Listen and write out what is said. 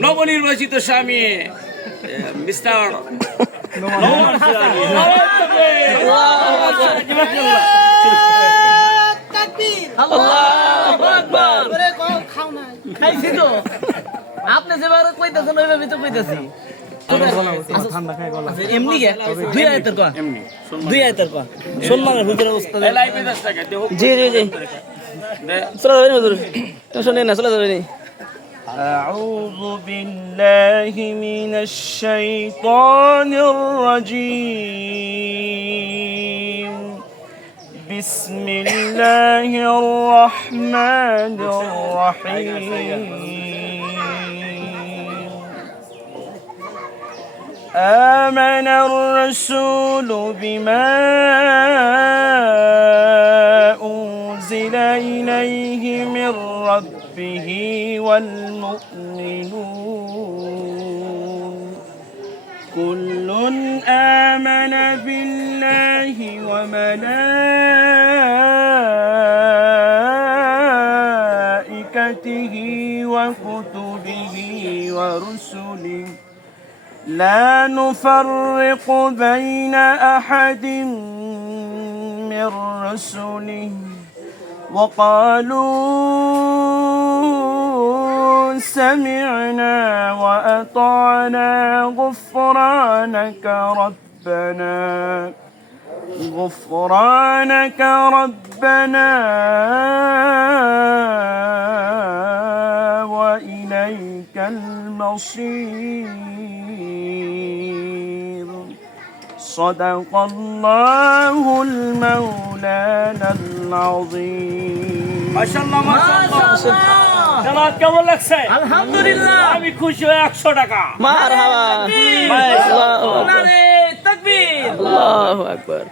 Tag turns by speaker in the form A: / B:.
A: নবনির্বাচিত স্বামী মিস্টার
B: আপনি যেভাবে কইতেছেন ওইভাবে তো কইতেছি
C: জি জি জি। চলে না চলে
D: أعوذ بالله من الشيطان الرجيم. بسم الله الرحمن الرحيم. آمن الرسول بما إليه من ربه والمؤمنون. كل آمن بالله وملائكته وكتبه ورسله. لا نفرق بين أحد من رسله. وقالوا سمعنا وأطعنا غفرانك ربنا. غفرانك ربنا. وإليك المصير. صدق الله المولانا العظيم
A: মাশাআল্লাহ মাশাআল্লাহ জামাত কেমন লাগছে
B: আলহামদুলিল্লাহ
A: আমি খুশি হয়ে একশো টাকা
C: মারহাবা
B: নারে তাকবীর
C: আল্লাহু আকবার